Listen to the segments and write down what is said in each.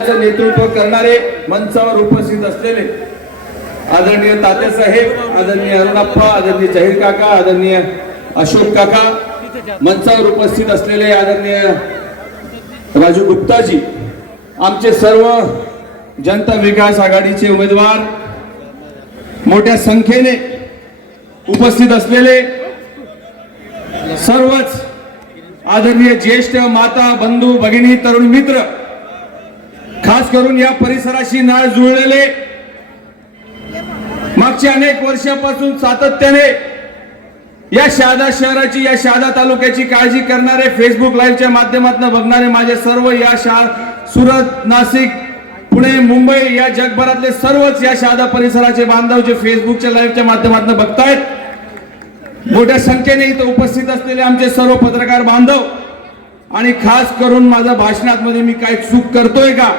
नेतृत्व करणारे मंचावर उपस्थित असलेले आदरणीय तात्यासाहेब, आदरणीय अरुणप्पा, आदरणीय जाहीर काका, आदरणीय अशोक काका, मंचावर उपस्थित असलेले आदरणीय राजू गुप्ताजी, आमचे सर्व जनता विकास आघाडीचे उमेदवार, मोठ्या संख्येने उपस्थित असलेले सर्वच आदरणीय ज्येष्ठ माता, बंधू, भगिनी, तरुण मित्र, खास करून या परिसराशी नाळ जुळलेले, मागच्या अनेक वर्षापासून सातत्याने या शहादा शहराची, या शहादा तालुक्याची काळजी करणारे, फेसबुक लाईव्हच्या माध्यमातून बघणारे माझे सर्व या सुरत, नाशिक, पुणे, मुंबई या जगभरातले सर्वच या शहादा परिसराचे बांधव जे फेसबुकच्या लाईव्हच्या माध्यमातून बघतायत, मोठ्या संख्येने इथे उपस्थित असलेले आमचे सर्व पत्रकार बांधव, आणि खास करून माझ्या भाषणामध्ये मी काय चूक करतोय का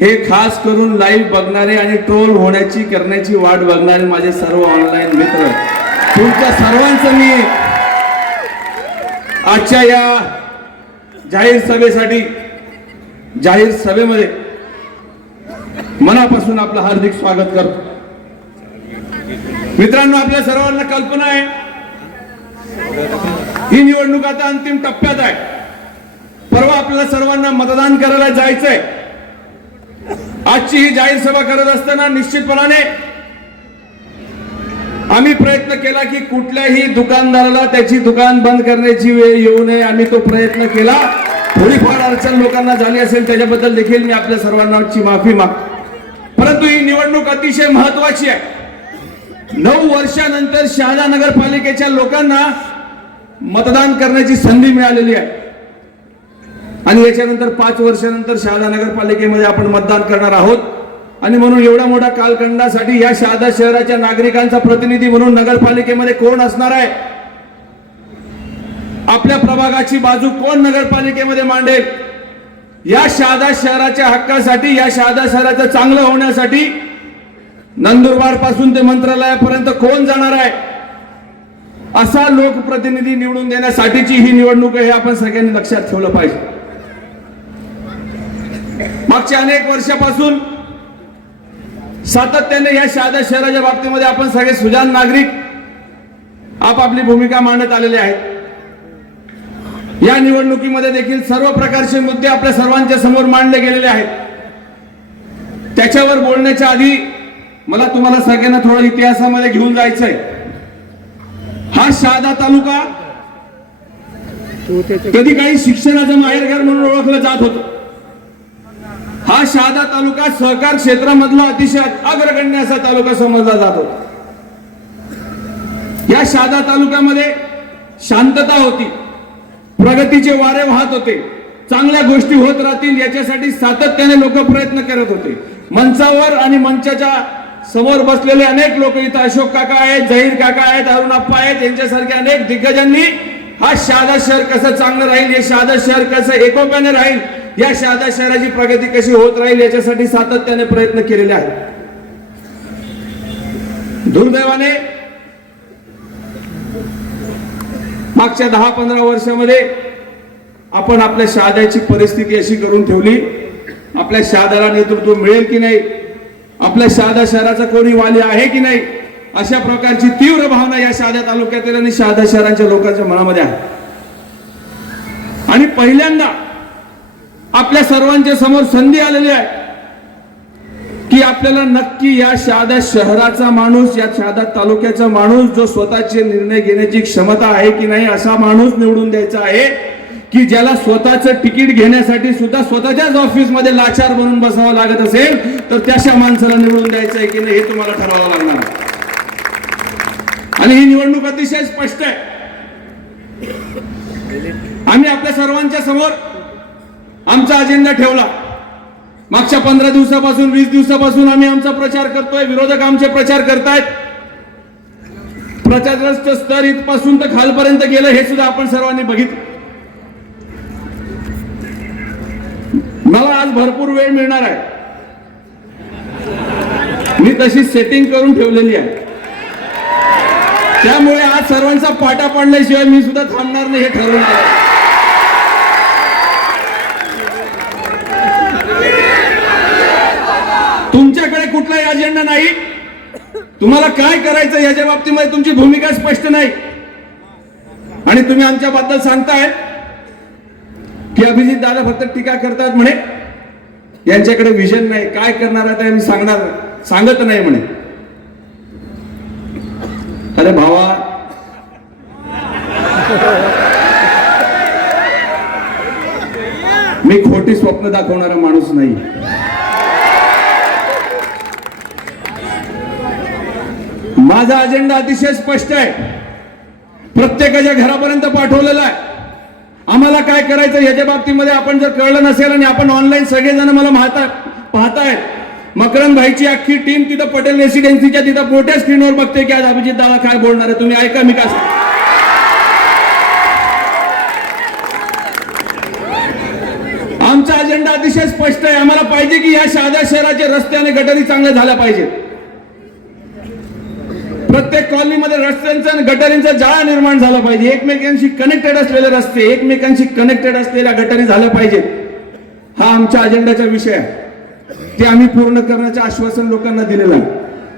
हे खास करून लाईव्ह बघणारे आणि ट्रोल होण्याची करण्याची वाट बघणारे माझे सर्व ऑनलाईन मित्र, तुमच्या सर्वांचं मी आजच्या या जाहीर सभेसाठी, जाहीर सभेमध्ये मनापासून आपलं हार्दिक स्वागत करतो. मित्रांनो, आपल्या सर्वांना कल्पना आहे ही निवडणूक आता अंतिम टप्प्यात आहे. परवा आपल्याला सर्वांना मतदान करायला जायचंय. आजची ही जाहीर सभा करत असताना निश्चितपणाने आम्ही प्रयत्न केला की कुठल्याही दुकानदाराला त्याची दुकान बंद करण्याची वेळ येऊ नये. आम्ही तो प्रयत्न केला. थोडीफार अडचण लोकांना झाली असेल त्याच्याबद्दल देखील मी आपल्या सर्वांची माफी मागतो. परंतु ही निवडणूक अतिशय महत्वाची आहे. 9 वर्षानंतर शहादा नगरपालिकेच्या लोकांना मतदान करण्याची संधी मिळालेली आहे आणि याच्यानंतर 5 वर्षानंतर शहादा नगरपालिकेमध्ये आपण मतदान करणार आहोत. आणि म्हणून एवढ्या मोठ्या कालखंडासाठी या शहादा शहराच्या नागरिकांचा प्रतिनिधी म्हणून नगरपालिकेमध्ये कोण असणार आहे, आपल्या प्रभागाची बाजू कोण नगरपालिकेमध्ये मांडेल, या शहादा शहराच्या हक्कासाठी, या शहादा शहराचं चांगलं होण्यासाठी नंदुरबार पासून ते मंत्रालयापर्यंत कोण जाणार आहे, असा लोकप्रतिनिधी निवडून देण्यासाठीची ही निवडणूक आहे. हे आपण सगळ्यांनी लक्षात ठेवलं पाहिजे. मागच्या अनेक वर्षापासून सातत्याने या शहादा शहराच्या बाबतीमध्ये आपण सगळे सुजाण नागरिक आपापली भूमिका मांडत आलेले आहेत. या निवडणुकीमध्ये देखील सर्व प्रकारचे मुद्दे आपल्या सर्वांच्या समोर मांडले गेलेले आहेत. त्याच्यावर बोलण्याच्या आधी मला तुम्हाला सगळ्यांना थोडं इतिहासामध्ये घेऊन जायचंय. हा शहादा तालुका कधी काही शिक्षणाचं माहेरघर म्हणून ओळखलं जात होतं. हा शहादा तालुका सहकार क्षेत्रामधला अतिशय अग्रगण्य असा तालुका समजला जात होता. या शहादा तालुक्यामध्ये शांतता होती, प्रगतीचे वारे वाहत होते, चांगल्या गोष्टी होत राहतील याच्यासाठी सातत्याने लोक प्रयत्न करत होते. मंचावर आणि मंचाच्या समोर बसलेले अनेक लोक, इथं अशोक काका आहेत, जाहीर काका आहेत, अरुणप्पा आहेत, यांच्यासारख्या अनेक दिग्गजांनी हा शहादा शहर कसं चांगलं राहील, हे शहादा शहर कसं एकोप्याने राहील, या शहादा शहराची प्रगती कशी होत राहील याच्यासाठी सातत्याने प्रयत्न केलेले आहेत. दुर्दैवाने मागच्या 10-15 वर्षामध्ये आपण आपल्या शहाद्याची परिस्थिती अशी करून ठेवली, आपल्या शहाद्याला नेतृत्व मिळेल की नाही, आपल्या शहादा शहराचा कोणी वाली आहे की नाही, अशा प्रकारची तीव्र भावना या शहादा तालुक्यातील आणि शहादा शहराच्या लोकांच्या मनामध्ये आहे. आणि पहिल्यांदा आपल्या सर्वांच्या समोर संधी आलेली आहे की आपल्याला नक्की या शहादा शहराचा माणूस, या शहादा तालुक्याचा माणूस जो स्वतःचे निर्णय घेण्याची क्षमता आहे की नाही असा माणूस निवडून द्यायचा आहे, की ज्याला स्वतःचं तिकीट घेण्यासाठी सुद्धा स्वतःच्याच ऑफिस मध्ये लाचार बनून बसावं लागत असेल तर त्याच्या माणसाला निवडून द्यायचं आहे की नाही हे तुम्हाला ठरवावं लागणार आहे. आणि ही निवडणूक अतिशय स्पष्ट आहे. आम्ही आपल्या सर्वांच्या समोर आमचा अजेंडा ठेवला. मागच्या 15 दिवसापासून 20 दिवसापासून आम्ही आमचा प्रचार करतोय. विरोधक आमचे प्रचार करतायत. प्रचाराचं स्तर इथपासून तर खालपर्यंत गेलं हे सुद्धा आपण सर्वांनी बघितलं. मला आज भरपूर वेळ मिळणार आहे. मी तशी सेटिंग करून ठेवलेली आहे. त्यामुळे आज सर्वांचा पाटा पडल्याशिवाय मी सुद्धा थांबणार नाही हे ठरवलं आहे. अजेंडा नाही, तुम्हाला काय करायचं याच्या बाबतीमध्ये तुमची भूमिका स्पष्ट नाही, आणि तुम्ही आमच्याबद्दल सांगताय की अभिजित दादा फक्त टीका करतात म्हणे, यांच्याकडे विजन नाही, काय करणार आहे मी सांगत नाही म्हणे. अरे भावा, मी खोटी स्वप्न दाखवणारा माणूस नाही. माझा अजेंडा अतिशय स्पष्ट आहे, प्रत्येकाच्या घरापर्यंत पाठवलेला आहे. आम्हाला काय करायचं याच्या बाबतीमध्ये आपण जर कळलं नसेल आणि आपण ऑनलाईन सगळेजण मला पाहतायत, मकरंद भाईची अख्खी टीम तिथं पटेल रेसिडेन्सीच्या तिथं मोठ्या स्क्रीनवर बघते की आज अभिजित दादा काय बोलणार आहे. तुम्ही ऐका मी काय सांगतो. आमचा अजेंडा अतिशय स्पष्ट आहे. आम्हाला पाहिजे की या शहादा शहराचे रस्ते आणि गटारी चांगले झाल्या पाहिजे. प्रत्येक कॉलनीमध्ये रस्त्यांचा आणि गटारींचा जाळा निर्माण झाला पाहिजे. एकमेकांशी कनेक्टेड असलेले रस्ते, एकमेकांशी कनेक्टेड असलेल्या गटारी झाल्या पाहिजेत. हा आमच्या अजेंडाचा विषय आहे. ते आम्ही पूर्ण करण्याचे आश्वासन लोकांना दिलेलं आहे.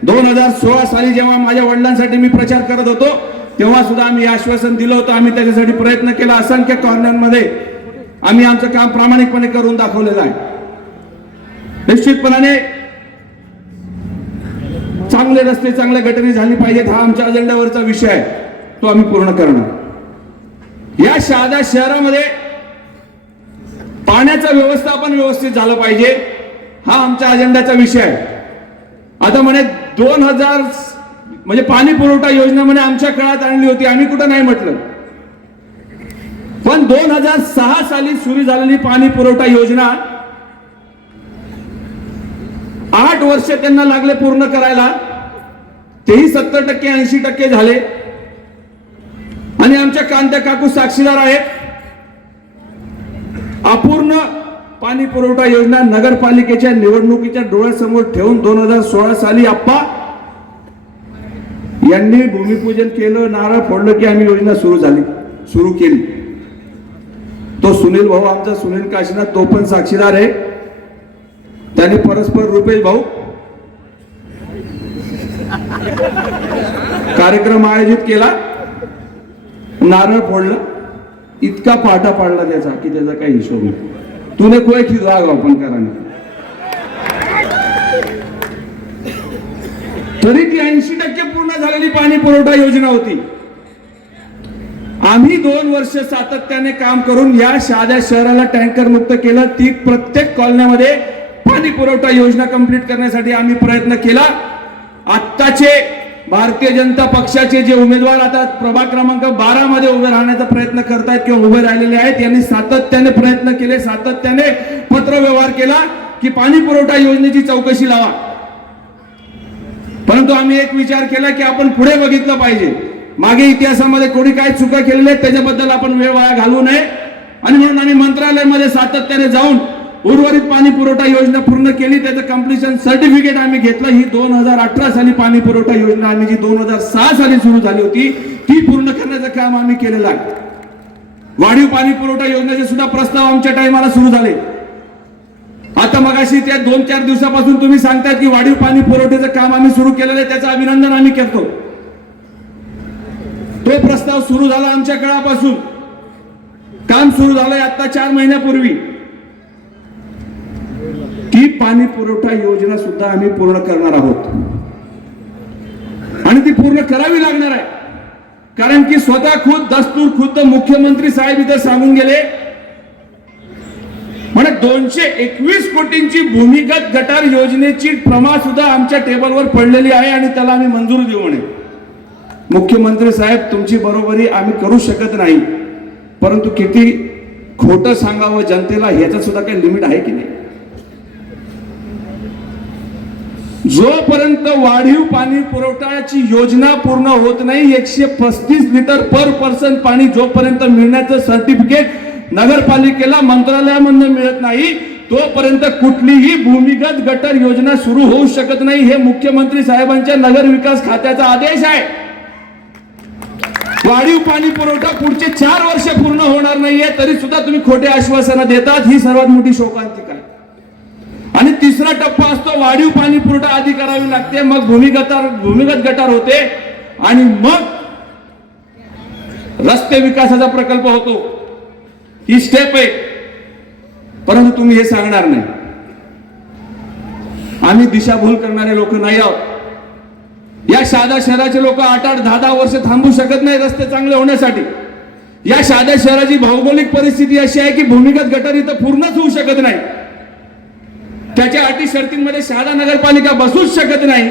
2016 साली जेव्हा माझ्या वडिलांसाठी मी प्रचार करत होतो तेव्हा सुद्धा आम्ही आश्वासन दिलं होतं. आम्ही त्याच्यासाठी प्रयत्न केला. असंख्य कॉर्नरमध्ये आम्ही आमचं काम प्रामाणिकपणे करून दाखवलेलं आहे. निश्चितपणाने चांगले रस्ते, चांगल्या गटारी झाली पाहिजेत. हा आमच्या अजेंडावरचा विषय आहे, तो आम्ही पूर्ण करणार. या शहादा शहरामध्ये पाण्याचं व्यवस्थापन व्यवस्थित झालं पाहिजे, हा आमच्या अजेंडाचा विषय आहे. आता म्हणे 2000 म्हणजे पाणी पुरवठा योजना म्हणे आमच्या काळात आणली होती, आम्ही कुठं नाही म्हटलं. पण 2006 साली सुरू झालेली पाणी पुरवठा योजना 8 वर्ष त्यांना लागले पूर्ण करायला. तेही 70% 80% झाले. आणि आमच्या कांत्या काकू साक्षीदार आहेत. अपूर्ण पाणी पुरवठा योजना नगरपालिकेच्या निवडणुकीच्या डोळ्यासमोर ठेवून 2016 साली आप्पा यांनी भूमिपूजन केलं, नारळ फोडलं की आम्ही योजना सुरू केली. तो सुनील भाऊ आमचा, सुनील काशीनाथ, तो पण साक्षीदार आहे. त्यांनी परस्पर रुपेश भाऊ कार्यक्रम आयोजित केला, नारळ फोडलं, इतका पाटा पाडला त्याचा की त्याचा काही हिशोब नाही. तूने कोई की जागा आपण कराने तरी ती 80% पूर्ण झालेली पाणी पुरवठा योजना होती. आम्ही 2 वर्ष सातत्याने काम करून या शहादा शहराला टँकर मुक्त केलं. ती प्रत्येक कॉलनीमध्ये पाणी पुरवठा योजना कंप्लीट करण्यासाठी आम्ही प्रयत्न केला. आत्ताचे भारतीय जनता पक्षाचे जे उमेदवार आता प्रभाग क्रमांक 12 मध्ये उभे राहण्याचा प्रयत्न करतायत किंवा उभे राहिलेले आहेत, यांनी सातत्याने प्रयत्न केले, सातत्याने पत्रव्यवहार केला की पाणी पुरवठा योजनेची चौकशी लावा. परंतु आम्ही एक विचार केला की आपण पुढे बघितलं पाहिजे. मागे इतिहासामध्ये कोणी काय चुका केलेल्या आहेत त्याच्याबद्दल आपण वेळ वाया घालवू नये. आणि म्हणून आम्ही मंत्रालयामध्ये सातत्याने जाऊन उर्वरित पाणी पुरवठा योजना पूर्ण केली. त्याचं कम्प्लिशन सर्टिफिकेट आम्ही घेतलं. ही 2018 साली पाणी पुरवठा योजना आम्ही जी 2006 साली सुरू झाली होती ती पूर्ण करण्याचं काम आम्ही केलेलं आहे. वाढीव पाणी पुरवठा योजनेचे सुद्धा प्रस्ताव आमच्या टाइमाला सुरू झाले. आता मगाशी त्या 2-4 दिवसापासून तुम्ही सांगताय की वाढीव पाणी पुरवठ्याचं काम आम्ही सुरू केलेलं आहे, त्याचं अभिनंदन आम्ही करतो. तो प्रस्ताव सुरू झाला आमच्या काळापासून, काम सुरू झालंय आता 4 महिन्यापूर्वी. ती पाणी पुरवठा योजना सुद्धा आम्ही पूर्ण करणार आहोत आणि ती पूर्ण करावी लागणार आहे. कारण की स्वतः खुद्द मुख्यमंत्री साहेब इथे सांगून गेले म्हणे 221 कोटींची भूमिगत गटार योजनेची प्रमाण सुद्धा आमच्या टेबलवर पडलेली आहे आणि त्याला आम्ही मंजुरी देऊ म्हणे. मुख्यमंत्री साहेब, तुमची बरोबरी आम्ही करू शकत नाही, परंतु किती खोटं सांगावं जनतेला ह्याचं सुद्धा काही लिमिट आहे की नाही. जोपर्यंत वाढीव पाणी पुरवठ्याची योजना पूर्ण होत नाही, 135 लिटर पर पर्सन पाणी जोपर्यंत मिळण्याचं सर्टिफिकेट नगरपालिकेला मंत्रालयामधून मिळत नाही, तोपर्यंत कुठलीही भूमिगत गटर योजना सुरू होऊ शकत नाही. हे मुख्यमंत्री साहेबांच्या नगर विकास खात्याचा आदेश आहे. वाढीव पाणी पुरवठा पुढचे 4 वर्ष पूर्ण होणार नाहीये तरी सुद्धा तुम्ही खोटे आश्वासनं देतात, ही सर्वात मोठी शोकांतिका आहे. आणि तिसरा टप्पा असतो वाढीव पाणी पुरवठा आधी करावी लागते, मग भूमिगत गटार होते आणि मग रस्ते विकासाचा प्रकल्प होतो. ही स्टेप आहे. परंतु तुम्ही हे सांगणार नाही. आम्ही दिशाभूल करणारे लोक नाही आहोत. या शहादा शहराचे लोक 8-8, 10-10 वर्ष थांबू शकत नाही रस्ते चांगले होण्यासाठी. या शहादा शहराची भौगोलिक परिस्थिती अशी आहे की भूमिगत गटार इथं पूर्णच होऊ शकत नाही. त्याच्या अटी शर्तींमध्ये शहादा नगरपालिका बसूच शकत नाही.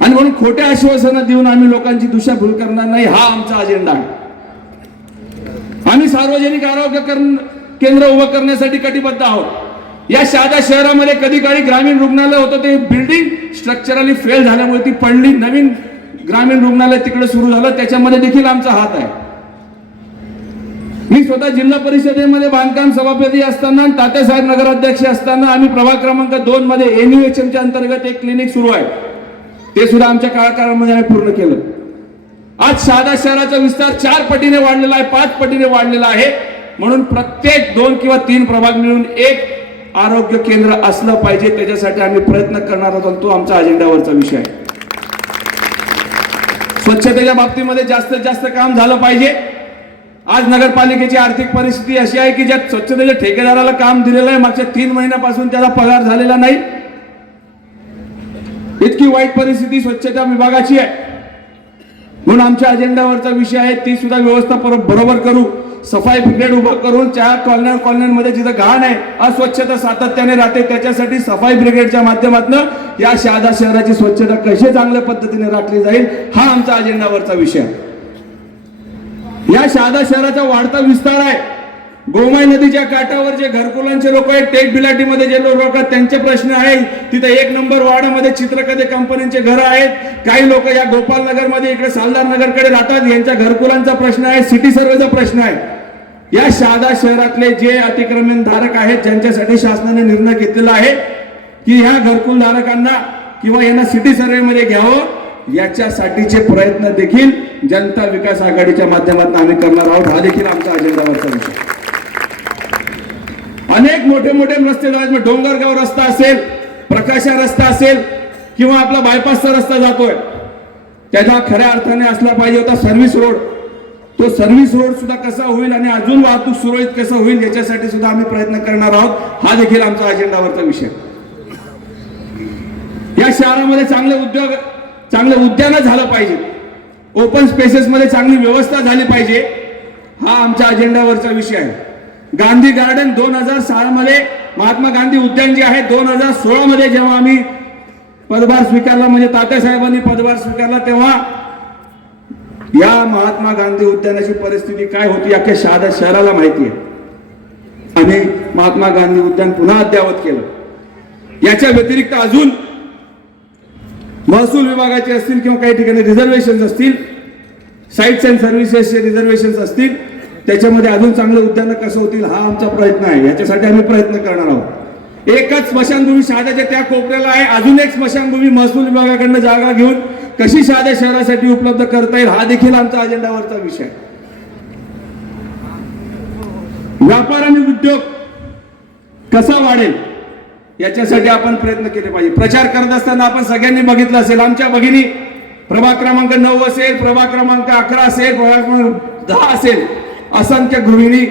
आणि म्हणून खोट्या आश्वासनं देऊन आम्ही लोकांची दिशाभूल करणार नाही, हा आमचा अजेंडा आहे. आम्ही सार्वजनिक आरोग्य केंद्र उभं करण्यासाठी कटिबद्ध आहोत. या शहादा शहरामध्ये कधी काळी ग्रामीण रुग्णालय होतं, ते बिल्डिंग स्ट्रक्चरली फेल झाल्यामुळे ती पडली. नवीन ग्रामीण रुग्णालय तिकडे सुरू झालं, त्याच्यामध्ये देखील आमचा हात आहे. मी स्वतः जिल्हा परिषदेमध्ये बांधकाम सभापती असताना, तात्यासाहेब नगराध्यक्ष असताना आम्ही प्रभाग क्रमांक 2 मध्ये NUHMच्या अंतर्गत एक क्लिनिक सुरू आहे, ते सुद्धा आमच्या काळामध्ये आम्ही पूर्ण केलं. आज शहादा शहराचा विस्तार 4 पटीने वाढलेला आहे, 5 पटीने वाढलेला आहे. म्हणून प्रत्येक 2 किंवा 3 प्रभाग मिळून एक आरोग्य केंद्र असलं पाहिजे, त्याच्यासाठी आम्ही प्रयत्न करणार आहोत. तो आमचा अजेंडावरचा विषय आहे. स्वच्छतेच्या बाबतीमध्ये जास्तीत जास्त काम झालं पाहिजे. आज नगरपालिकेची आर्थिक परिस्थिती अशी आहे की ज्या स्वच्छतेच्या ठेकेदाराला काम दिलेलं आहे, मागच्या 3 महिन्यापासून त्याला पगार झालेला नाही. इतकी वाईट परिस्थिती स्वच्छता विभागाची आहे. म्हणून आमच्या अजेंडावरचा विषय आहे, ती सुद्धा व्यवस्था बरोबर करू. सफाई ब्रिगेड उभं करून 4 कॉलन्यांमध्ये जिथं घाण आहे, अस्वच्छता सातत्याने राहते, त्याच्यासाठी सफाई ब्रिगेडच्या माध्यमातून या शहादा शहराची स्वच्छता कशी चांगल्या पद्धतीने राखली जाईल, हा आमचा अजेंडावरचा विषय आहे. या शहादा शहराचा वाढता विस्तार आहे. गोमाई नदीच्या काठावर जे घरकुलांचे लोक आहेत, टेक बिलाटीमध्ये जे लोक आहेत, त्यांचे प्रश्न आहेत. तिथे 1 नंबर वार्डामध्ये चित्रकथे कंपनीचे घर आहेत. काही लोक या गोपाल नगर मध्ये इकडे सालदार नगरकडे राहतात, यांच्या घरकुलांचा प्रश्न आहे, सिटी सर्वेचा प्रश्न आहे. या शहादा शहरातले जे अतिक्रमण धारक आहेत, ज्यांच्यासाठी शासनाने निर्णय घेतलेला आहे की ह्या घरकुल धारकांना किंवा यांना सिटी सर्वे मध्ये घ्यावं, याच्यासाठीचे प्रयत्न देखील जनता विकास आघाडीच्या माध्यमातून आम्ही करणार आहोत. हा देखील आमचा अजेंडावरचा विषय. अनेक मोठे मोठे रस्ते आहेत. डोंगरगाव रस्ता असेल, प्रकाशा रस्ता असेल, किंवा आपला बायपासचा रस्ता जातोय, त्याचा खऱ्या अर्थाने असला पाहिजे होता सर्व्हिस रोड. तो सर्व्हिस रोड सुद्धा कसा होईल आणि अजून वाहतूक सुरळीत कसं होईल, याच्यासाठी सुद्धा आम्ही प्रयत्न करणार आहोत. हा देखील आमचा अजेंडावरचा विषय. या शहरामध्ये चांगले उद्यानं झालं पाहिजे, ओपन स्पेसेस मध्ये चांगली व्यवस्था झाली पाहिजे, हा आमच्या अजेंडावरचा विषय आहे. गांधी गार्डन 2006 मध्ये महात्मा गांधी उद्यान जे आहे, 2016 मध्ये जेव्हा आम्ही पदभार स्वीकारला, म्हणजे तात्यासाहेबांनी पदभार स्वीकारला, तेव्हा या महात्मा गांधी उद्यानाची परिस्थिती काय होती अख्ख्या शहादा शहराला माहिती आहे. आम्ही महात्मा गांधी उद्यान पुन्हा अद्यावत केलं. याच्या व्यतिरिक्त अजून महसूल विभागाचे असतील किंवा काही ठिकाणी रिझर्वेशन असतील, साइट्स अँड सर्व्हिसेसचे रिझर्वेशन असतील, त्याच्यामध्ये अजून चांगले उद्यान कसं होतील, हा आमचा प्रयत्न आहे. याच्यासाठी आम्ही प्रयत्न करणार आहोत. एकच स्मशानभूमी शहादाच्या त्या कोपऱ्याला आहे, अजून एक स्मशानभूमी महसूल विभागाकडनं जागा घेऊन कशी शहादा शहरासाठी उपलब्ध करता येईल, हा देखील आमचा अजेंडावरचा विषय. व्यापार आणि उद्योग कसा वाढेल, याच्यासाठी आपण प्रयत्न केले पाहिजे. प्रचार करत असताना आपण सगळ्यांनी बघितलं असेल, आमच्या भगिनी प्रभाग क्रमांक 9 असेल, प्रभाग क्रमांक 11 असेल, प्रभाग क्रमांक 10 असेल, असंख्य गृहिणी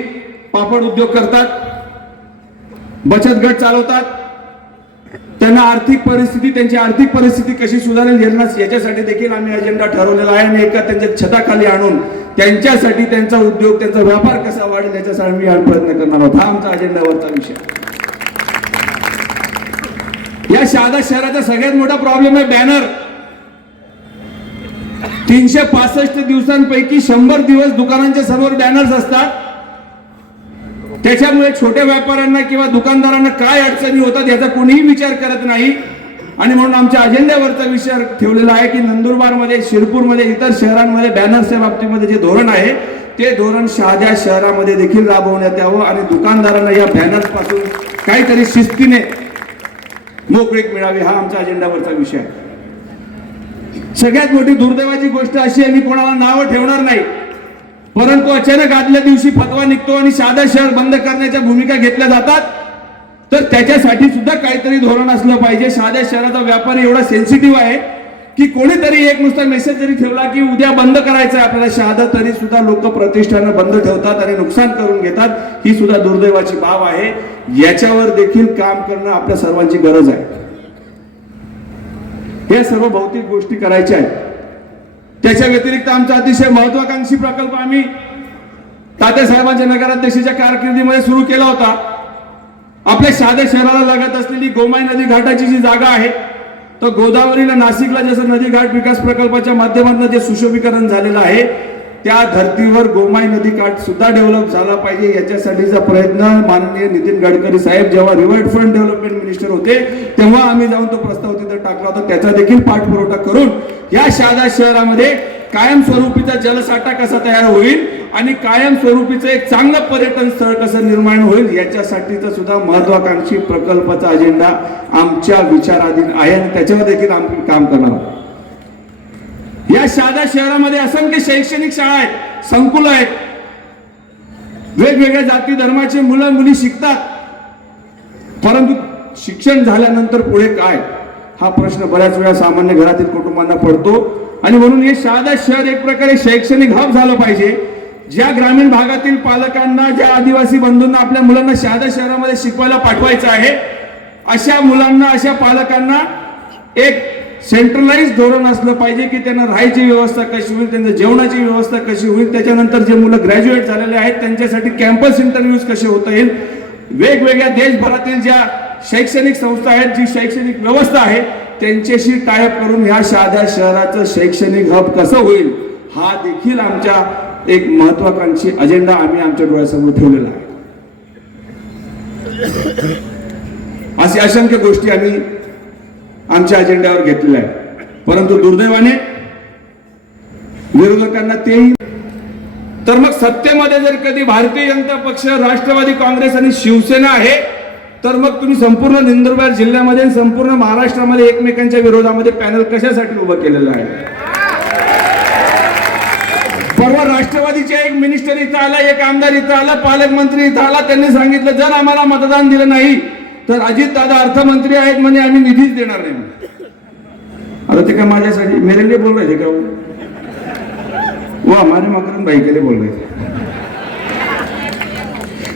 पापड उद्योग करतात, बचत गट चालवतात. त्यांना त्यांची आर्थिक परिस्थिती कशी सुधारेल याच्यासाठी देखील आम्ही अजेंडा ठरवलेला आहे. आणि एका त्यांच्या छताखाली आणून त्यांच्यासाठी त्यांचा उद्योग, त्यांचा व्यापार कसा वाढेल, याच्यासाठी आम्ही प्रयत्न करणार आहोत. हा आमचा अजेंडावरचा विषय. या शहादा शहराचा सगळ्यात मोठा प्रॉब्लेम आहे बॅनर. 365 दिवसांपैकी 100 दिवस दुकानांच्या समोर बॅनर्स असतात. त्याच्यामुळे छोट्या व्यापाऱ्यांना किंवा दुकानदारांना काय अडचणी होतात याचा कोणीही विचार करत नाही. आणि म्हणून आमच्या अजेंड्यावरचा विषय ठेवलेला आहे की नंदुरबारमध्ये, शिरपूरमध्ये, इतर शहरांमध्ये बॅनर्सच्या बाबतीमध्ये जे धोरण आहे, ते धोरण शहादा शहरामध्ये देखील राबवण्यात यावं आणि दुकानदारांना या बॅनर्स पासून काहीतरी शिस्तीने मोकळीक मिळावी, हा आमच्या अजेंडावरचा विषय आहे. सगळ्यात मोठी दुर्दैवाची गोष्ट अशी आहे, मी कोणाला नावं ठेवणार नाही, परंतु अचानक आदल्या दिवशी फतवा निघतो आणि शहादा शहर बंद करण्याच्या भूमिका घेतल्या जातात. तर त्याच्यासाठी सुद्धा काहीतरी धोरण असलं पाहिजे. शहादा शहराचा व्यापार एवढा सेन्सिटिव्ह आहे की कोणीतरी एक नुसता मेसेज जरी ठेवला की उद्या बंद करायचं आहे आपल्याला शहादा, तरी सुद्धा लोक प्रतिष्ठानं बंद ठेवतात आणि नुकसान करून घेतात. ही सुद्धा दुर्दैवाची बाब आहे. याच्यावर देखील काम करणं आपल्या सर्वांची गरज आहे. या सर्व भौतिक गोष्टी करायच्या आहेत. त्याच्या व्यतिरिक्त आमचा अतिशय महत्वाकांक्षी प्रकल्प आम्ही तात्यासाहेबांच्या नगराध्यक्षाच्या कारकिर्दीमध्ये सुरू केला होता. आपल्या शहादा शहराला लागत असलेली गोमाई नदी घाटाची जी जागा आहे, तर गोदावरीला नाशिकला जसं नदी घाट विकास प्रकल्पाच्या माध्यमातून जे सुशोभीकरण झालेलं आहे, त्या धर्तीवर गोमाई नदी घाट सुद्धा डेव्हलप झाला पाहिजे. याच्यासाठीचा प्रयत्न माननीय नितीन गडकरी साहेब जेव्हा रिव्हरफ्रंट डेव्हलपमेंट मिनिस्टर होते तेव्हा आम्ही जाऊन तो प्रस्ताव तिथे टाकला होता. त्याचा देखील पाठपुरावा करून या शहादा शहरामध्ये कायमस्वरूपीचा जलसाठा कसा तयार होईल आणि कायमस्वरूपीचं एक चांगलं पर्यटन स्थळ कसं निर्माण होईल याच्यासाठीचा सुद्धा महत्वाकांक्षी प्रकल्पाचा अजेंडा आमच्या विचाराधीन आहे आणि त्याच्यावर देखील आम्ही काम करणार आहोत. या शहादा शहरामध्ये असंख्य शैक्षणिक शाळा आहेत, संकुल आहेत, वेगवेगळ्या जाती धर्माचे मुलं मुली शिकतात. परंतु शिक्षण झाल्यानंतर पुढे काय हा प्रश्न बऱ्याच वेळा सामान्य घरातील कुटुंबांना पडतो. आणि म्हणून हे शहादा शहर एक प्रकारे शैक्षणिक हब झालं पाहिजे. ज्या ग्रामीण भागातील पालकांना, ज्या आदिवासी बंधूंना आपल्या मुलांना शहादा शहरामध्ये शिकवायला पाठवायचं आहे, अशा मुलांना, अशा पालकांना एक सेंट्रलाइज धोरण असलं पाहिजे की त्यांना राहायची व्यवस्था कशी होईल, त्यांच्या जेवणाची व्यवस्था कशी होईल. त्याच्यानंतर जे मुलं ग्रॅज्युएट झालेले आहेत त्यांच्यासाठी कॅम्पस इंटरव्ह्यूज कसे होता येईल. वेगवेगळ्या देशभरातील ज्या शैक्षणिक संस्था आहेत, जी शैक्षणिक व्यवस्था आहे, त्यांच्याशी टायअप करून ह्या शहादा शहराचं शैक्षणिक हब कसं होईल हा देखील आमच्या एक महत्वाकांक्षी अजेंडा आम्ही आमच्या डोळ्यासमोर ठेवलेला आहे. अशी असंख्य गोष्टी आम्ही आमच्या अजेंड्यावर घेतलेल्या आहेत. परंतु दुर्दैवाने विरोधकांना तेही, तर मग सत्तेमध्ये जर कधी भारतीय जनता पक्ष, राष्ट्रवादी काँग्रेस आणि शिवसेना आहे, तर मग तुम्ही संपूर्ण नंदुरबार जिल्ह्यामध्ये, संपूर्ण महाराष्ट्रामध्ये एकमेकांच्या विरोधामध्ये पॅनल कशासाठी उभं केलेलं आहे. परवा राष्ट्रवादीचे एक मिनिस्टर इथं आला, एक आमदार इथं आला, पालकमंत्री इथं आला. त्यांनी सांगितलं जर आम्हाला मतदान दिलं नाही तर अजित दादा अर्थमंत्री आहेत म्हणे, आम्ही निधीच देणार नाही. आता ते का माझ्यासाठी मेरे लिए बोल रहे थे का वो हमारे मकरंद भाई के लिए बोल रहे थे.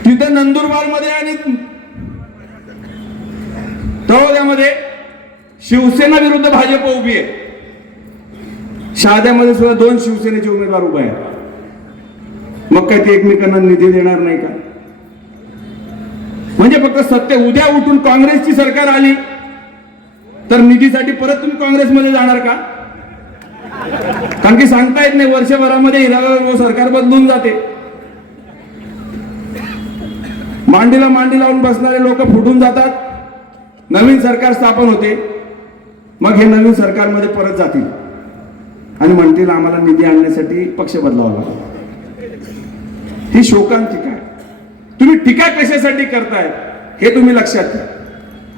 तिथं नंदुरबार मध्ये आणि तळोद्यामध्ये शिवसेना विरुद्ध भाजप उभी आहे. शहाद्यामध्ये सुद्धा 2 शिवसेनेचे उमेदवार उभे आहेत. मग काय ते एकमेकांना निधी देणार नाही का? म्हणजे फक्त सत्य, उद्या उठून काँग्रेसची सरकार आली तर निधीसाठी परत तुम्ही काँग्रेसमध्ये जाणार का? कारण की सांगता येत नाही, वर्षभरामध्ये सरकार बदलून जाते. मांडीला मांडी लावून बसणारे लोक फुटून जातात, नवीन सरकार स्थापन होते, मग हे नवीन सरकारमध्ये परत जातील आणि म्हणतील आम्हाला निधी आणण्यासाठी पक्ष बदलावा लागला. ही शोकांतिका आहे. तुम्ही टीका कशासाठी करताय हे तुम्ही लक्षात घ्या.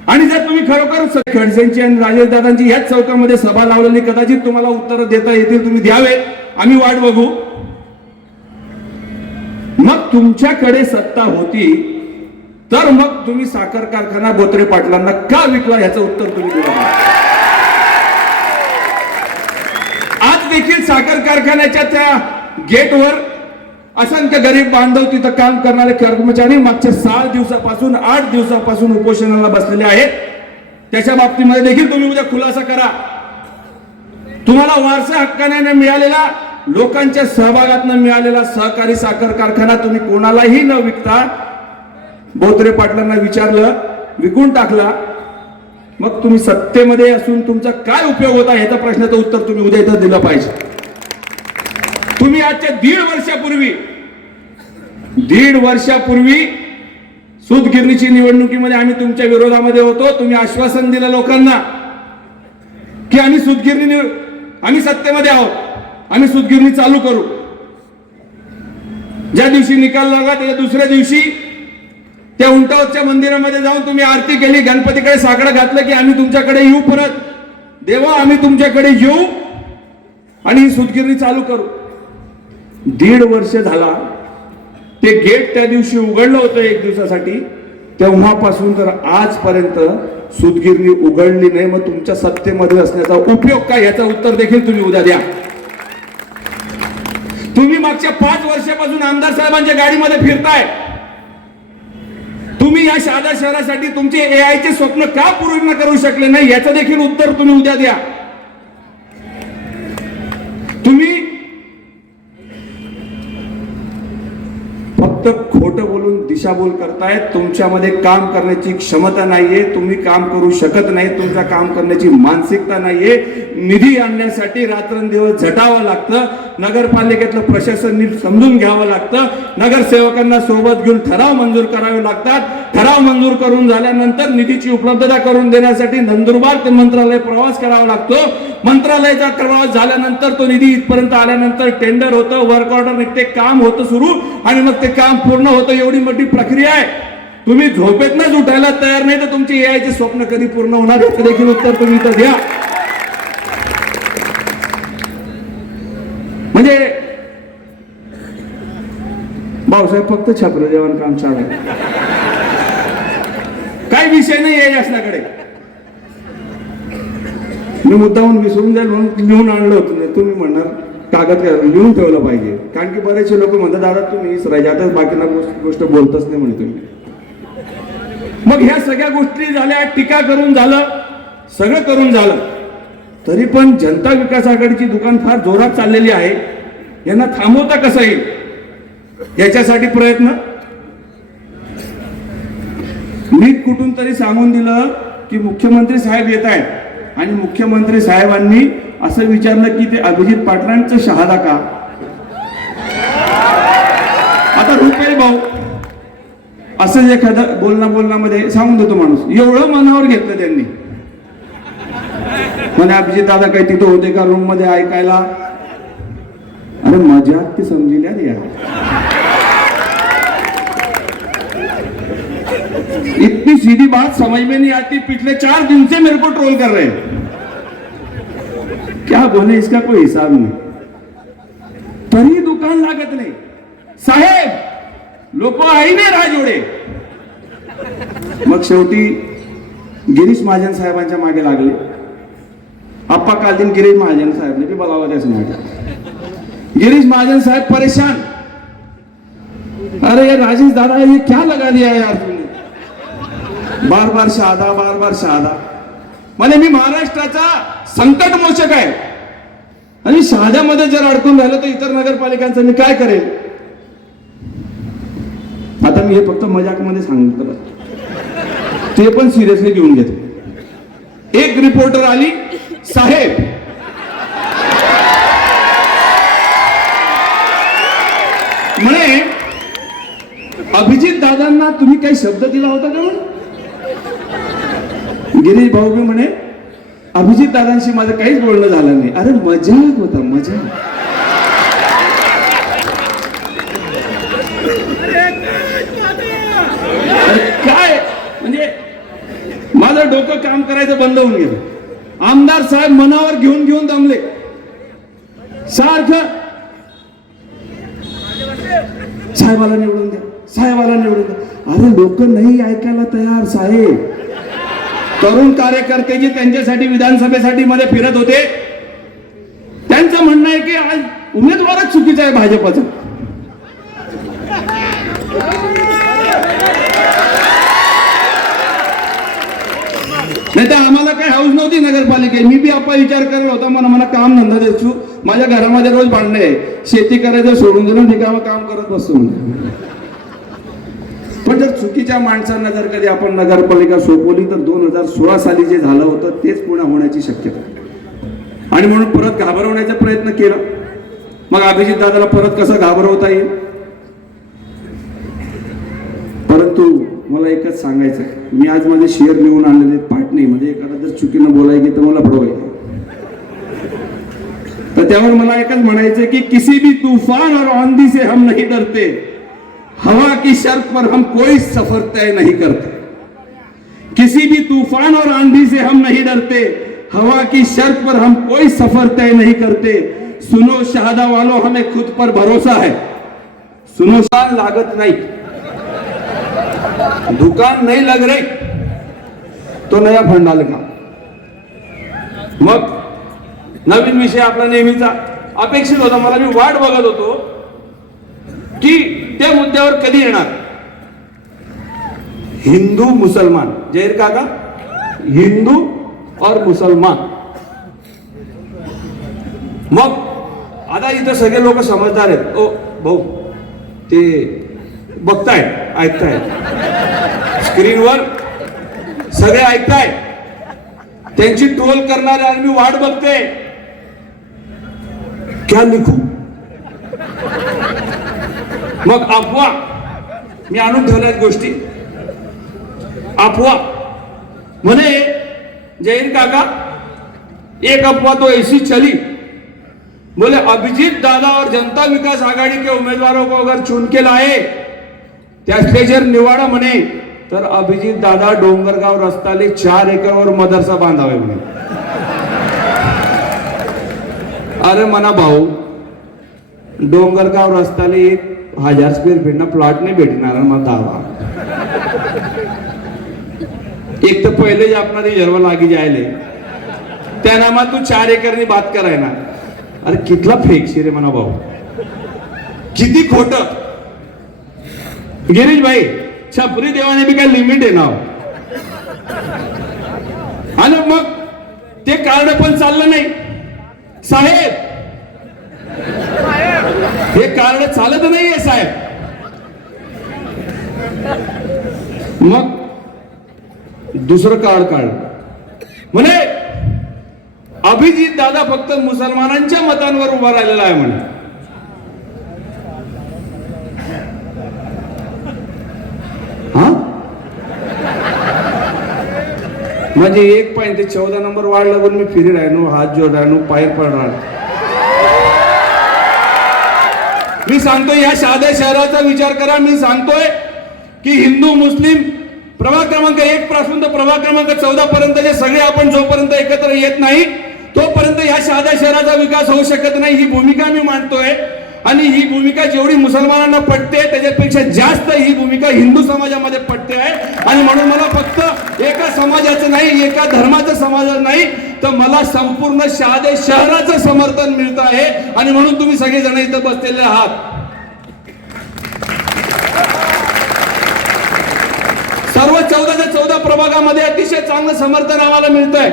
आणि जर तुम्ही खरोखर खडसेंची आणि राजेश दादांची ह्याच चौकामध्ये सभा लावलेली, कदाचित तुम्हाला उत्तर देता येतील, तुम्ही द्यावे, आम्ही वाट बघू. मग तुमच्याकडे सत्ता होती तर मग तुम्ही साखर कारखाना बोत्रे पाटलांना का विकला ह्याचं उत्तर तुम्ही दिलं. आज देखील साखर कारखान्याच्या त्या गेटवर असंख्य गरीब बांधव, तिथं काम करणारे कर्मचारी मागच्या 6 दिवसापासून 8 दिवसापासून उपोषणाला बसलेले आहेत. त्याच्या बाबतीमध्ये देखील तुम्ही उद्या खुलासा करा. तुम्हाला वारसा हक्काने मिळालेला, लोकांच्या सहभागातून मिळालेला सहकारी साखर कारखाना तुम्ही कोणालाही न विकता बोत्रे पाटलांना विचारलं, विकून टाकला. मग तुम्ही सत्तेमध्ये असून तुमचा काय उपयोग होता ह्याचा प्रश्नाचं उत्तर तुम्ही उद्या इथं दिलं पाहिजे. तुम्ही आजच्या 1.5 वर्षापूर्वी सूतगिरणीची निवडणुकीमध्ये आम्ही तुमच्या विरोधामध्ये होतो. तुम्ही आश्वासन दिलं लोकांना की आम्ही सत्तेमध्ये आहोत, आम्ही सूतगिरणी चालू करू. ज्या दिवशी निकाल लागला त्याच्या दुसऱ्या दिवशी त्या उंटावरच्या मंदिरामध्ये जाऊन तुम्ही आरती केली, गणपतीकडे साकडं घातलं की आम्ही तुमच्याकडे येऊ, परत देवा आम्ही तुमच्याकडे येऊ आणि ही सूतगिरणी चालू करू. 1.5 वर्ष झाला. ते गेट त्या दिवशी उघडलं होतं 1 दिवसासाठी, तेव्हापासून तर आजपर्यंत सूतगिरणी उघडली नाही. मग तुमच्या सत्तेमध्ये असण्याचा उपयोग काय, याचं उत्तर देखील तुम्ही उद्या द्या. तुम्ही मागच्या 5 वर्षापासून आमदार साहेबांच्या गाडीमध्ये फिरताय. तुम्ही या शहादा शहरासाठी तुमचे AI चे स्वप्न का पूर्ण करू शकले नाही, याचं देखील उत्तर तुम्ही उद्या द्या. तुम्ही फक्त खोटं बोलून दिशाभूल करताय. तुमच्यामध्ये काम करण्याची क्षमता नाहीये, तुम्ही काम करू शकत नाही, तुमच्या काम करण्याची मानसिकता नाहीये. निधी आणण्यासाठी रात्रंदिवस झटावं लागतं. नगरपालिकेतलं प्रशासन नीट समजून घ्यावं लागतं. नगरसेवकांना सोबत घेऊन ठराव मंजूर करावे लागतात. ठराव मंजूर करून झाल्यानंतर निधीची उपलब्धता करून देण्यासाठी नंदुरबार ते मंत्रालय प्रवास करावा लागतो. मंत्रालयाचा प्रवास झाल्यानंतर तो निधी इथपर्यंत आल्यानंतर टेंडर होतं, वर्क ऑर्डर निघते, काम होतं सुरू, आणि मग ते काम पूर्ण होतं. एवढी मोठी प्रक्रिया आहे. तुम्ही झोपेतनच उठायला तयार नाही, तर तुमचे AI चे स्वप्न कधी पूर्ण होणार याचं देखील उत्तर तुम्ही इथं द्या. म्हणजे भाऊसाहेब फक्त छात्र जेवण काम चालू आहे, काही विषय नाही आहे शासनाकडे. मी मुद्दाहून विसरून जाईल म्हणून लिहून आणलं होतं. तुम्ही म्हणणार कागद लिहून ठेवलं पाहिजे, कारण की बरेचसे लोक म्हणतात दादा तुम्ही इसरायचे, आता बाकीना गोष्ट बोलतच नाही म्हणे तुम्ही. मग ह्या सगळ्या गोष्टी झाल्या, टीका करून झालं, सगळं करून झालं, तरी पण जनता विकास आघाडीची दुकान फार जोरात चाललेली आहे. यांना थांबवता कसं येईल याच्यासाठी प्रयत्न. मी कुठून तरी सांगून दिलं की मुख्यमंत्री साहेब येत आहेत, आणि मुख्यमंत्री साहेबांनी असं विचारलं की ते अभिजित पाटलांचं शहादा का. आता रुपेल भाऊ असं एखादं बोलण्यामध्ये सांगून देतो माणूस, एवढं मनावर घेतलं त्यांनी. म्हणे अभिजित दादा काही तिथं होते का रूम मध्ये ऐकायला. अरे मजाक ती समजली यार. इतनी सीधी बात समझ में नहीं आती. पिछले 4 दिन से मेरे को ट्रोल कर रहे हैं. क्या बोले इसका कोई हिसाब नहीं. तरी दुकान लागत नाही. साहेब लोक आईने राजोडे. मग शेवटी गिरीश महाजन साहेबांच्या मागे लागले. आप्पा काल दिन गिरीश महाजन साहेब ने भी बोलावा त्याच मागे. गिरीश महाजन साहेब परेशान. अरे राजेश दादा ये क्या लगा दिया यार तुमने, बार बार शहादा. म्हणजे मी महाराष्ट्राचा संकट मोचक आहे, आणि शहाद्यामध्ये जर अडकून राहिलं तर इतर नगरपालिकांचं मी काय करेल. आता मी हे फक्त मजाक मध्ये सांगितलं, ते पण सिरियसली घेऊन घेतो. एक रिपोर्टर आली, साहेब म्हणे अभिजित दादांना तुम्ही काही शब्द दिला होता का म्हणे. गिरीश भाऊ बी म्हणे अभिजित दादांशी माझं काहीच बोलणं झालं नाही. अरे मजाक होता, मजाक. काय म्हणजे माझं डोकं काम करायचं बंद होऊन गेलं. आमदार साहेब मनावर घेऊन दमले. सारखं साहेबाला निवडून द्या, साहेबाला निवडून द्या. अरे लोक नाही ऐकायला तयार. साहेब तरुण कार्यकर्ते जे त्यांच्यासाठी विधानसभेसाठी मध्ये फिरत होते, त्यांचं म्हणणं आहे की आज उमेदवारच चुकीचा आहे भाजपचा. नाही तर आम्हाला काही हाऊस नव्हती नगरपालिकेत. मी बी आपला विचार करत होता, मला काम धंदा देतो. माझ्या घरामध्ये रोज भांडणे आहे, शेती करायचं सोडून दिलं, ठिकाणं काम करत बसतो. पण जर चुकीच्या माणसांना जर कधी आपण नगरपालिका सोपवली तर 2016 साली जे झालं होतं तेच पुन्हा होण्याची शक्यता. आणि म्हणून परत घाबरवण्याचा प्रयत्न केला. मग अभिजित दादाला परत कसं घाबरवता येईल. परंतु मला एकच सांगायचं, मी आज माझे शेअर लिहून आणलेले पाटणी म्हणजे एखादा जर चुकीनं बोलायचे तर मला पडवायचं. तर त्यावर मला एकच म्हणायचं की किसी भी तूफान और आंधी से हम नहीं डरते, हवा की शर्त पर हम कोई सफर तय नहीं करते. किसी भी तूफान और आंधी से हम नहीं डरते, हवा की शर्त पर हम कोई सफर तय नहीं करते. सुनो शहादा वालों, हमें खुद पर भरोसा है. सुनो लागत नाही. दुकान नहीं लग रही तो नया फंड आले का. मग नवीन विषय आपला नेहमीचा अपेक्षित होता. मला मी वाट बघत होतो की त्या मुद्द्यावर कधी येणार. हिंदू मुसलमान, जहीर काका, हिंदू और मुसलमान. मग आता इथं सगळे लोक समजदार आहेत. ओ भाऊ, ते बघतायत, ऐकतायत, स्क्रीनवर सगळे ऐकतायत, त्यांची ट्रोल करणारे आणि मी वाट बघते. क्या लिखू. मग अफवा मी आणून ठेवल्यात गोष्टी. अफवा म्हणे जैन काका, एक अफवाह तो ऐसी चली, बोले अभिजीत दादा और जनता विकास आघाड़ी के उम्मीदवारों को अगर चुन के लाए त्या स्टेजर निवाडा म्हणे तर अभिजीत दादा डोंगरगाव रस्ताले 4 एकरवर मदरसा बांधावे म्हणे. अरे मना भाऊ, डोंगरगाव रस्ताले 1000 स्क्वेअर फीट प्लॉट नाही भेटणार मग दावा. एक तर पहिले जे आपला रिजर्व लागी जायले त्या नामा तू 4 एकरनी बात कराय ना. अरे कितला फेकशी रे म्हणा भाऊ, किती खोट. गिरीश भाई, छपरी देवाने बी काय लिमिट आहे ना. आणि मग ते कार्ड पण चाललं नाही साहेब. हे कार्ड चालत नाहीये साहेब. मग दुसरं कार्ड म्हणे अभिजीत दादा फक्त मुसलमानांच्या मतांवर उभा राहिलेला आहे म्हणे. हा म्हणजे 1 पॉइंट ते 14 नंबर वाढला पण मी फिरी राहिनो, हात जोड राहिनो, पाय पडणार. मी सांगतोय या साध्या शहराचा विचार करा. मी सांगतोय की हिंदू मुस्लिम प्रभाग क्रमांक 1 पासून तर प्रभाग क्रमांक 14 पर्यंतचे सगळे आपण जोपर्यंत एकत्र येत नाही तोपर्यंत या शहादा शहराचा विकास होऊ शकत नाही. ही भूमिका मी मांडतोय आणि ही भूमिका जेवढी मुसलमानांना पटते त्याच्यापेक्षा जास्त ही भूमिका हिंदू समाजामध्ये पटते आहे. आणि म्हणून मला फक्त एका समाजाचं नाही, एका धर्माचं समाजाचं नाही, तर मला संपूर्ण शहादे शहराचं समर्थन मिळतं आहे. आणि म्हणून तुम्ही सगळे जण इथं बसलेले आहात. सर्व 14च्या 14 प्रभागामध्ये अतिशय चांगलं समर्थन आम्हाला मिळतंय.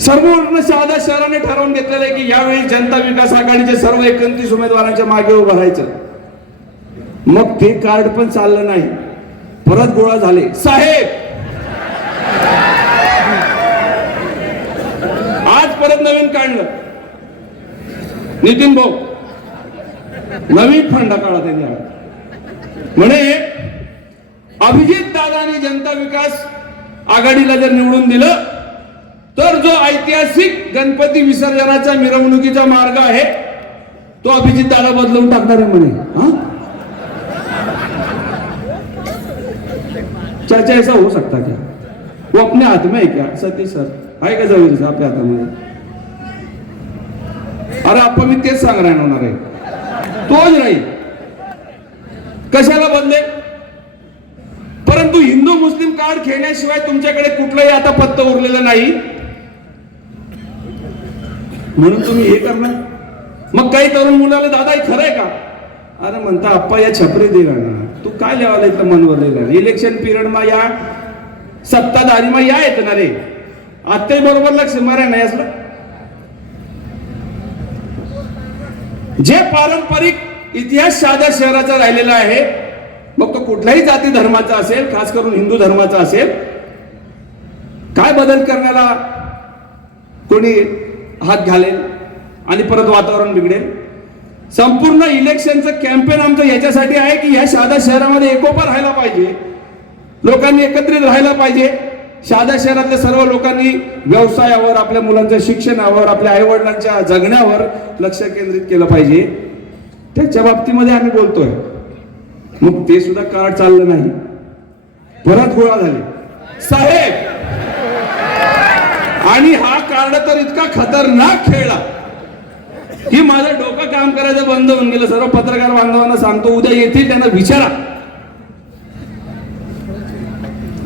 संपूर्ण शहादा शहराने ठरवून घेतलेलं आहे की यावेळी जनता विकास आघाडीचे सर्व 29 उमेदवारांच्या मागे उभं राहायचं. मग ते कार्ड पण चाललं नाही, परत गोळा झाले. साहेब आज परत नवीन काढलं. नितीन भाऊ, नवीन फंड काढा त्यांनी. म्हणे अभिजीत दादानी जनता विकास आघाडीला जर निवडून दिलं तर जो ऐतिहासिक गणपती विसर्जनाचा मिरवणुकीचा मार्ग आहे तो अभिजीत दादा बदलून टाकणार आहे म्हणे. चाचा ऐसा हो सकता क्या? वो अपने हाथ में है क्या? सतीश सर आहे का जवळ आपल्या हातामध्ये? अरे आपण मी तेच सांगणार होणार आहे, तोच राहील. कशाला बदले? परंतु हिंदू मुस्लिम कार्ड खेळण्याशिवाय तुमच्याकडे कुठलंही आता पत्ता उरलेलं नाही. म्हणून तुम्ही हे करणार. मग काही तरुण मुलाला दादा हे खरंय का? अरे म्हणता आप्पा या छपरी दिला ना, तू काय लिहायला इथं मनवर लिहिला? इलेक्शन पिरियड मा या सत्ताधारी मा या येत ना रे. आत्ताही बरोबर लक्ष मारा नाही असलं. जे पारंपरिक इतिहास शहादा शहराचा राहिलेला आहे, मग तो कुठल्याही जाती धर्माचा असेल, खास करून हिंदू धर्माचा असेल, काय बदल करण्याला कोणी हात घालेल आणि परत वातावरण बिघडेल. संपूर्ण इलेक्शनचं कॅम्पेन आमचं याच्यासाठी आहे की ह्या शहादा शहरामध्ये एकोपा राहायला पाहिजे, लोकांनी एकत्रित राहायला पाहिजे. शहादा शहरातल्या सर्व लोकांनी व्यवसायावर, आपल्या मुलांच्या शिक्षणावर, आपल्या आई वडिलांच्या जगण्यावर लक्ष केंद्रित केलं पाहिजे. त्याच्या बाबतीमध्ये आम्ही बोलतोय. मग ते सुद्धा कार्ड चाललं नाही, परत गोळा झाले. साहेब, आणि हा कार्ड तर इतका खतरनाक खेळला की माझं डोकं काम करायचं बंद होऊन गेलं. सर्व पत्रकार बांधवांना सांगतो, उद्या येतील त्यांना विचारा.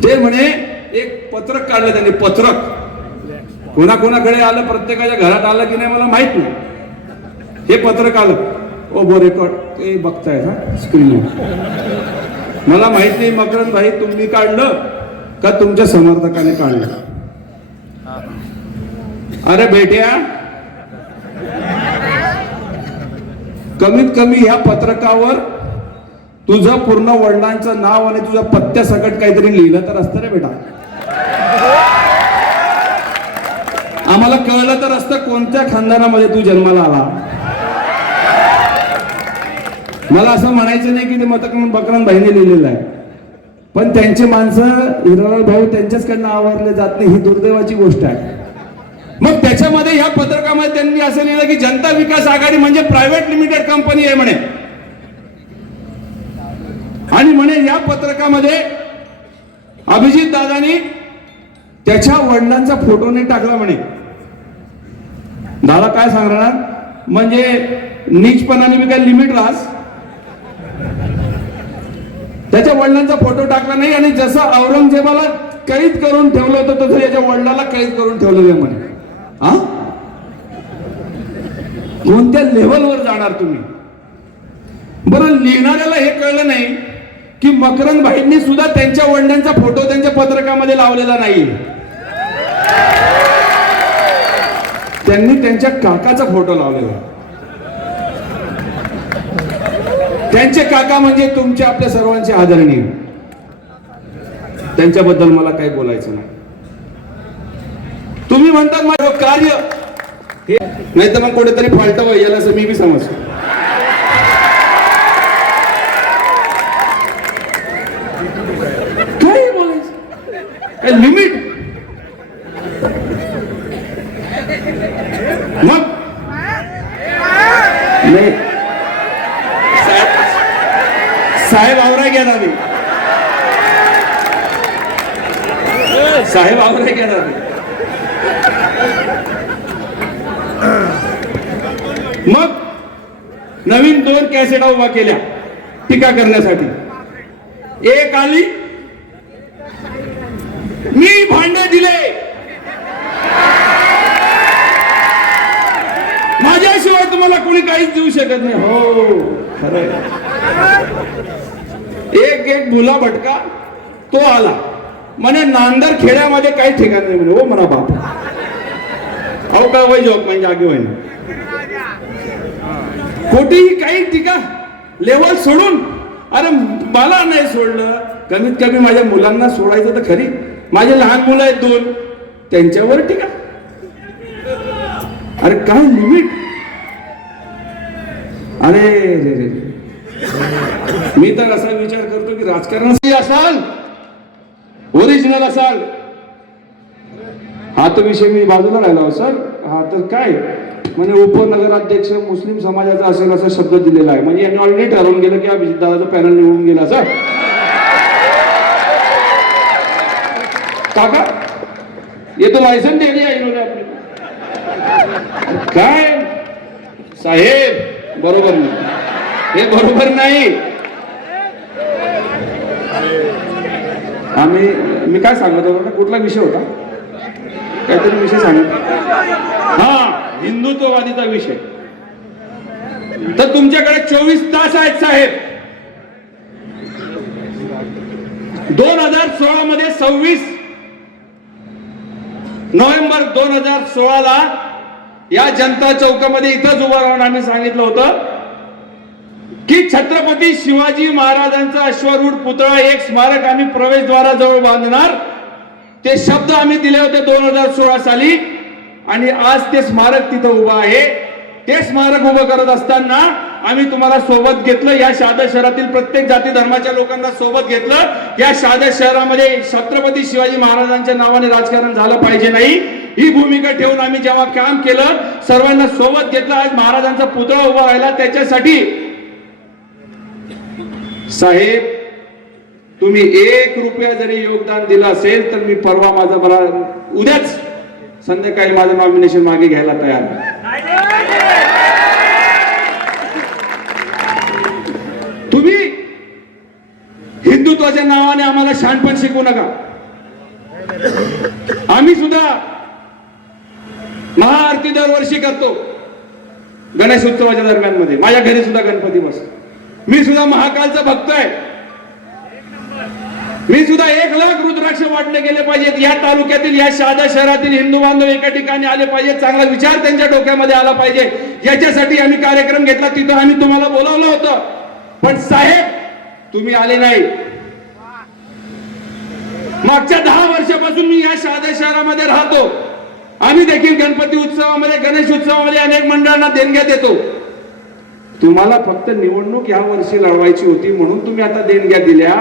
ते म्हणे एक पत्रक काढलं त्यांनी, पत्रक कोणाकोणाकडे आलं, प्रत्येकाच्या घरात आलं की नाही मला माहित नाही. हे पत्रक आलं, ओ बो रेकॉर्ड ते बघताय हा स्क्रीनवर. मला माहित नाही मकरंद भाई तुम्ही काढलं का तुमच्या समर्थकाने काढलं. अरे बेट्या, कमीत कमी ह्या पत्रकावर तुझं पूर्ण वडिलांचं नाव आणि तुझ्या पत्त्यासकट काहीतरी लिहिलं तर असतं रे बेटा. आम्हाला कळलं तर असतं कोणत्या खानदानामध्ये तू जन्माला आला. मला असं म्हणायचं नाही की ते मकरंद भाईने लिहिलेलं आहे, पण त्यांची माणसं हिरालाल भाऊ त्यांच्याचकडनं आवरले जात नाही, ही दुर्दैवाची गोष्ट आहे. मग त्याच्यामध्ये ह्या पत्रकामध्ये त्यांनी असं लिहिलं की जनता विकास आघाडी म्हणजे प्रायव्हेट लिमिटेड कंपनी आहे म्हणे. आणि म्हणे या पत्रकामध्ये अभिजित दादानी त्याच्या वडिलांचा फोटो नाही टाकला म्हणे. दादा काय सांगणार, म्हणजे नीचपणाने मी काय लिमिट राहस. त्याच्या वडिलांचा फोटो टाकला नाही आणि जसं औरंगजेबाला कैद करून ठेवलं होतं तसं याच्या वडिलाला कैद करून ठेवलं आहे म्हणे. हा, कोणत्या लेवलवर जाणार तुम्ही. बरं, लिहिणाऱ्याला हे कळलं नाही की मकरंद भाईंनी सुद्धा त्यांच्या वडिलांचा फोटो त्यांच्या पत्रकामध्ये लावलेला नाही. त्यांनी त्यांच्या काकाचा फोटो लावलेला. त्यांचे काका म्हणजे तुमचे आपल्या सर्वांचे आदरणीय. त्यांच्याबद्दल मला काही बोलायचं नाही. तुम्ही म्हणतात माझं कार्य हे नाही तर मग कुठेतरी फालटावं याला असं मी बी समजतो. काय बोलायचं, काय लिमिट. मग नाही साहेब आवरा घ्या ना, साहेब आवरा घ्या ना. मग नवीन 2 कॅसेटा उभा केल्या टीका करण्यासाठी. एक आली, मी भांडे दिले, माझ्याशिवाय तुम्हाला कोणी काहीच देऊ शकत नाही. हो खरंय. एक भुला भटका तो आला म्हणे नांदर खेड्यामध्ये काही ठिकाण नाही म्हणे. हो म्हणा बाप, अहो काय वय जॉब म्हणजे आगे वय कोठेही काही टीका लेवल सोडून. अरे मला नाही सोडलं, कमीत कमी माझ्या मुलांना सोडायचं तर खरी. माझे लहान मुलं आहेत 2, त्यांच्यावर टीका. अरे काय लिमिट. अरे मी तर असा विचार करतो की राजकारणात असाल, ओरिजिनल असाल. हा तर विषय मी बाजूला राहिला सर. हा तर काय म्हणजे उपनगराध्यक्ष मुस्लिम समाजाचा असेल असा शब्द दिलेला आहे. म्हणजे यांनी ऑलरेडी ठरवून गेलं की अभिजित दादाचं पॅनल निवडून गेला. सर काका ये तो लायसन दे दिया इन्होंने अपने. काय साहेब बरोबर नाही, हे बरोबर नाही. मी काय सांगत होतो, कुठला विषय होता, काहीतरी विषय सांगत. हा, हिंदुत्ववादीचा विषय. तर तुमच्याकडे 24 तास आहेत साहेब. 2016 मध्ये 26 नोव्हेंबर 2016 या जनता चौकामध्ये इथंच उभा राहून आम्ही सांगितलं होतं की छत्रपती शिवाजी महाराजांचा अश्वारूढ पुतळा एक स्मारक आम्ही प्रवेशद्वाराजवळ बांधणार. ते शब्द आम्ही दिले होते 2016 साली आणि आज ते स्मारक तिथं उभं आहे. ते स्मारक उभं करत असताना आम्ही तुम्हाला सोबत घेतलं. या शहादा शहरातील प्रत्येक जाती धर्माच्या लोकांना सोबत घेतलं. या शहादा शहरामध्ये छत्रपती शिवाजी महाराजांच्या नावाने राजकारण झालं पाहिजे नाही, ही भूमिका ठेवून आम्ही जेव्हा काम केलं, सर्वांना सोबत घेतलं. आज महाराजांचा पुतळा उभा राहिला. त्याच्यासाठी साहेब तुम्ही 1 रुपया जरी योगदान दिलं असेल तर मी परवा मला उद्याच संध्याकाळी माझं नॉमिनेशन मागे घ्यायला तयार आहे. उत्सवाच्या नावाने आम्हाला शहाणपण शिकवू नका. आम्ही सुद्धा महाआरती दरवर्षी करतो. गणेश उत्सवाच्या दरम्यान मध्ये माझ्या घरी सुद्धा गणपती बसतो. मी सुद्धा महाकालचा भक्त आहे. मी सुद्धा 1 लाख रुद्राक्ष वाटले गेले पाहिजेत. या तालुक्यातील या शहादा शहरातील हिंदू बांधव एका ठिकाणी आले पाहिजे. चांगला विचार त्यांच्या डोक्यामध्ये आला पाहिजे. याच्यासाठी आम्ही कार्यक्रम घेतला. तिथं आम्ही तुम्हाला बोलावलं होतं, पण साहेब तुम्ही आले नाही. मागच्या 10 वर्षापासून मी या शहादा शहरामध्ये राहतो. आम्ही देखील गणपती उत्सवामध्ये, गणेश उत्सवामध्ये अनेक मंडळांना देणग्या देतो. तुम्हाला फक्त निवडणूक ह्या वर्षी लढवायची होती म्हणून तुम्ही आता देणग्या दिल्या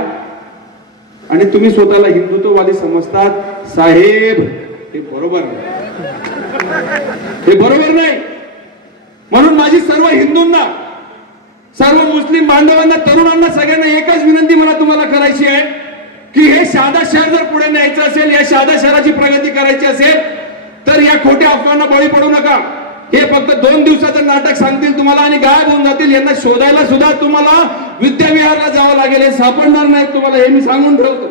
आणि तुम्ही स्वतःला हिंदुत्ववादी समजतात. साहेब हे बरोबर नाही, हे बरोबर नाही. म्हणून माझी सर्व हिंदूंना, सर्व मुस्लिम बांधवांना, तरुणांना, सगळ्यांना एकच विनंती मला तुम्हाला करायची आहे की हे शहादा शहर जर पुढे न्यायचं असेल, या शहादा शहराची प्रगती करायची असेल तर या खोट्या अफवांना बळी पडू नका. हे फक्त 2 दिवसाचं नाटक सांगतील तुम्हाला आणि गायब होऊन जातील. यांना शोधायला सुद्धा तुम्हाला विद्याविहारला जावं लागेल. हे सापडणार नाही तुम्हाला, हे मी सांगून ठेवतो.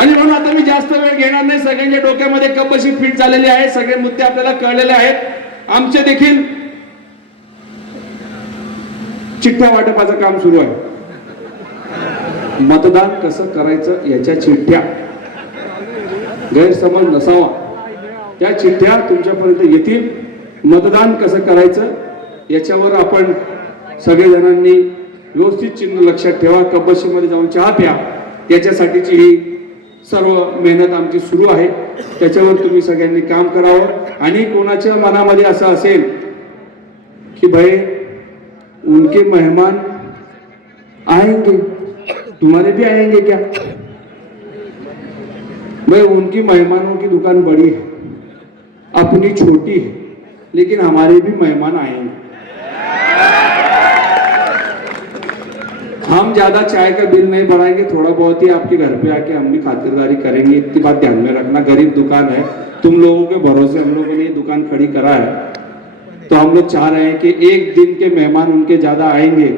आणि म्हणून आता मी जास्त वेळ घेणार नाही. सगळ्यांच्या डोक्यामध्ये कपशी फिट झालेली आहे. सगळे मुद्दे आपल्याला कळलेले आहेत. आमचे देखील चिठ्ठ्या वाटपाचं काम सुरू आहे. मतदान कसं करायचं याच्या चिठ्ठ्या, गैरसमज नसावा, त्या चिठ्ठ्या तुमच्यापर्यंत येतील. मतदान कसं करायचं याच्यावर आपण सगळेजणांनी व्यवस्थित चिन्ह लक्षात ठेवा. कबशीमध्ये जाऊन चहा प्या. याच्यासाठीची ही सर्व मेहनत आमची सुरू आहे. त्याच्यावर तुम्ही सगळ्यांनी काम करावं. आणि कोणाच्या मनामध्ये असं असेल की भाई उनके मेहमान आएंगे, तुम्हारे भी आएंगे क्या? भाई उनकी मेहमानों की दुकान बड़ी है, अपनी छोटी है, लेकिन हमारे भी मेहमान आएंगे. हम ज्यादा चाय का बिल नहीं बढ़ाएंगे, थोड़ा बहुत ही आपके घर पे आके हम भी खातिरदारी करेंगे. इतनी बात ध्यान में रखना. गरीब दुकान है, तुम लोगों के भरोसे हम लोगों ने ये दुकान खड़ी करा है. तो हम लोग चाह रहे हैं कि एक दिन के मेहमान उनके ज्यादा आएंगे,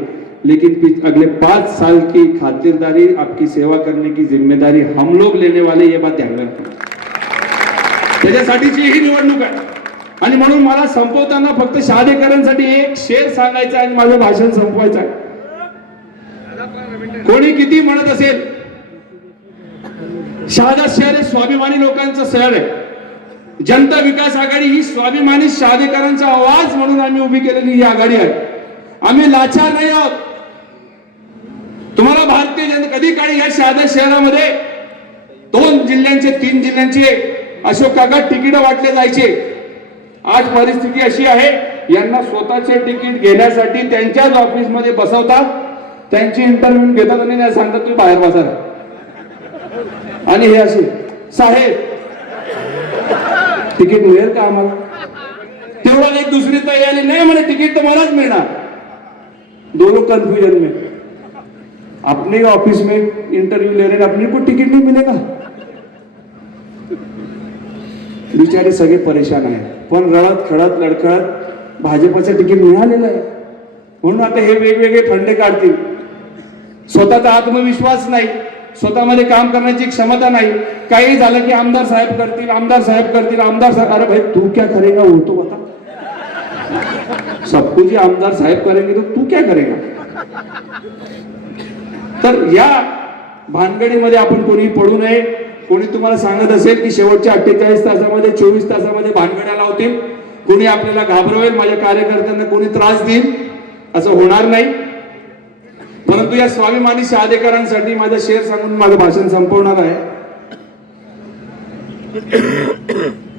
लेकिन अगले 5 साल की खातिरदारी, आपकी सेवा करने की जिम्मेदारी हम लोग लेने वाले. ये बात ध्यान में रखना. त्याच्यासाठीची ही निवडणूक आहे. आणि म्हणून मला संपवताना फक्त शहादेकरांसाठी एक शेर सांगायचा आहे आणि माझं भाषण संपवायचं आहे. कोणी किती म्हणत असेल, शहादा शहर हे स्वाभिमानी लोकांचं शहर आहे. जनता विकास आघाडी ही स्वाभिमानी शहादेकरांचा आवाज म्हणून आम्ही उभी केलेली ही आघाडी आहे. आम्ही लाचार नाही आहोत. तुम्हाला भारतीय जनता कधी काळी या शहादा शहरामध्ये 2 जिल्ह्यांचे, 3 जिल्ह्यांचे अशोक काका तिकीट वाटले जायचे. आज परिस्थिती अशी आहे, यांना स्वतःचे तिकीट घेण्यासाठी त्यांच्याच ऑफिस मध्ये बसवतात, त्यांची इंटरव्ह्यू घेतात आणि नाही सांगतात तुम्ही बाहेर बसा. आणि हे असे साहेब तिकीट मिळेल का आम्हाला? तेवढा एक दुसरी तयारी नाही म्हणे तिकीट तर मलाच मिळणार. दोनों कंफ्यूजन में. अपने ऑफिस में इंटरव्यू ले रहे हैं, अपने को टिकट नहीं मिलेगा. बिचारे सगळे परेशान आहे. पण रडत खडत लडखडत भाजपचं तिकीट मिळालेलं आहे. म्हणून आता हे वेगवेगळे फंडे काढतील. स्वतःचा आत्मविश्वास नाही, स्वतःमध्ये काम करण्याची क्षमता नाही. काही झालं की आमदार साहेब करतील, आमदार साहेब करतील, आमदार साहेब. अरे भाई तू क्या करेगा वो तो बता. सब कुछ आमदार साहेब करेंगे तो तू क्या करेगा? तर या भानगडीमध्ये आपण कोणी पडू नये. कोणी तुम्हाला सांगत असेल की शेवटच्या 48 तासामध्ये, 24 तासामध्ये भानगड्या लावतील, कोणी आपल्याला घाबरवेल, माझ्या कार्यकर्त्यांना कोणी त्रास देईल, असं होणार नाही. परंतु या स्वाभिमानी शहादेकरांसाठी माझा शेर सांगून माझं भाषण संपवणार आहे.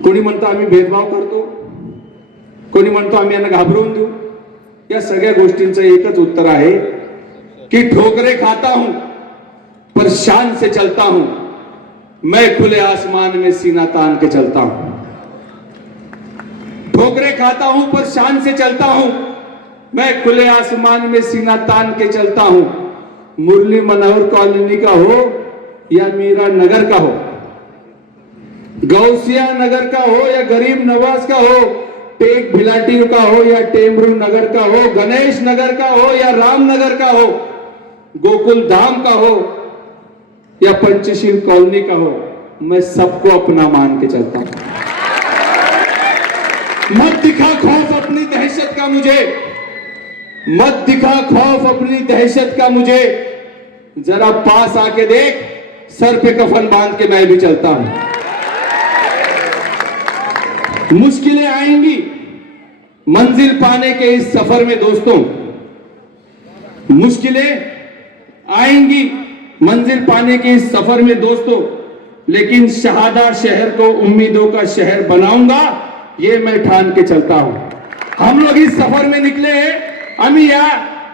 कोणी म्हणतो आम्ही भेदभाव करतो, कोणी म्हणतो आम्ही यांना घाबरवून देऊ. या सगळ्या गोष्टींचं एकच उत्तर आहे कि ठोकरे खाता हूं पर शान से चलता हूं, मैं खुले आसमान में सीना तान के चलता हूं. ठोकरे खाता हूं पर शान से चलता हूं, मैं खुले आसमान में सीना तान के चलता हूं. मुरली मनोहर कॉलोनी का हो या मीरा नगर का हो, गौसिया नगर का हो या गरीब नवाज का हो, टेक भिलाटी का हो या टेमरू नगर का हो, गणेश नगर का हो या रामनगर का हो, गोकुल धाम का हो या पंचशील कॉलोनी का हो, मैं सबको अपना मान के चलता हूं। मत दिखा खौफ अपनी दहशत का मुझे, मत दिखा खौफ अपनी दहशत का मुझे, जरा पास आके देख सर पे कफन बांध के मैं भी चलता हूं। मुश्किलें आएंगी मंजिल पाने के इस सफर में दोस्तों, मुश्किलें आएंगी मंजिल पाने के इस सफर में दोस्तों, लेकिन शहादा शहर को उम्मीदों का शहर बनाऊंगा, ये मैं ठान के चलता हूं। हम लोग इस सफर में निकले हैं, आम्ही या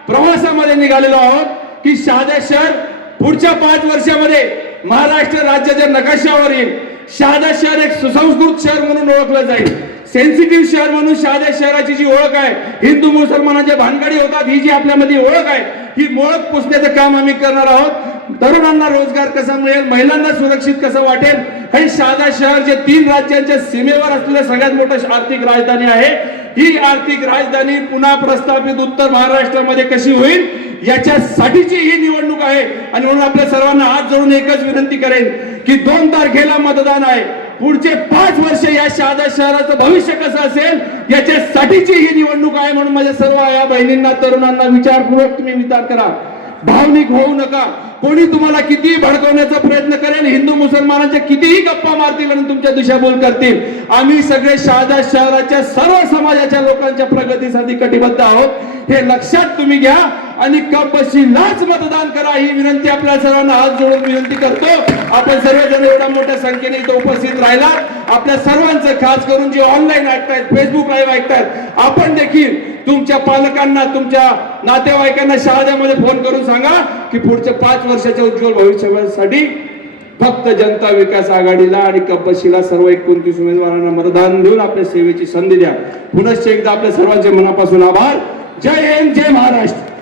प्रवासामध्ये निघालेलो आहोत की शहादा शहर पुढच्या 5 वर्षामध्ये महाराष्ट्र राज्याच्या नकाशावर येईल। शहादा शहर एक सुसंस्कृत शहर म्हणून ओळखलं जाईल, सेन्सिटिव्ह शहर म्हणून शहादा शहराची जी ओळख आहे, हिंदू मुसलमानांच्या भानगडी होतात ही जी आपल्यामध्ये ओळख आहे, ही ओळख पुसण्याचं काम आम्ही करणार आहोत। तरुणांना रोजगार कसा मिळेल, महिलांना सुरक्षित कसं वाटेल, हे शहादा शहर जे 3 राज्यांच्या सीमेवर असलेलं सगळ्यात मोठं आर्थिक राजधानी आहे, ही आर्थिक राजधानी पुन्हा प्रस्थापित उत्तर महाराष्ट्रामध्ये कशी होईल याच्यासाठीची ही निवडणूक आहे। आणि म्हणून आपल्या सर्वांना हात जोडून एकच विनंती करेन की 2 तारखेला मतदान आहे, पुढचे 5 वर्ष या शहादा शहराचं भविष्य कसं असेल याच्यासाठीची ही निवडणूक आहे। म्हणून माझ्या सर्व या बहिणींना तरुणांना विचारपूर्वक तुम्ही विचार करा, भावनिक होऊ नका। कोणी तुम्हाला कितीही भडकवण्याचा प्रयत्न करेल, हिंदू मुसलमानांच्या कितीही गप्पा मारतील आणि तुमच्या दिशाभूल करतील, आम्ही सगळे शहादा शहराच्या सर्व समाजाच्या लोकांच्या प्रगतीसाठी कटिबद्ध आहोत, हे लक्षात तुम्ही घ्या आणि कपशीलाच मतदान करा ही विनंती आपल्या सर्वांना हात जोडून विनंती करतो। आपण सर्वजण एवढ्या मोठ्या संख्येने इथे उपस्थित राहिला, आपल्या सर्वांचं खास करून जे ऑनलाईन ऐकतायत, फेसबुक लाईव्ह ऐकतायत, आपण देखील तुमच्या पालकांना, तुमच्या नातेवाईकांना शहाद्यामध्ये फोन करून सांगा की पुढच्या 5 वर्षाच्या उज्ज्वल भविष्यासाठी फक्त जनता विकास आघाडीला आणि कपशीला सर्व 29 उमेदवारांना मतदान देऊन आपल्या सेवेची संधी द्या। पुनश्च एकदा आपल्या सर्वांचे मनापासून आभार। जय हिंद, जय महाराष्ट्र।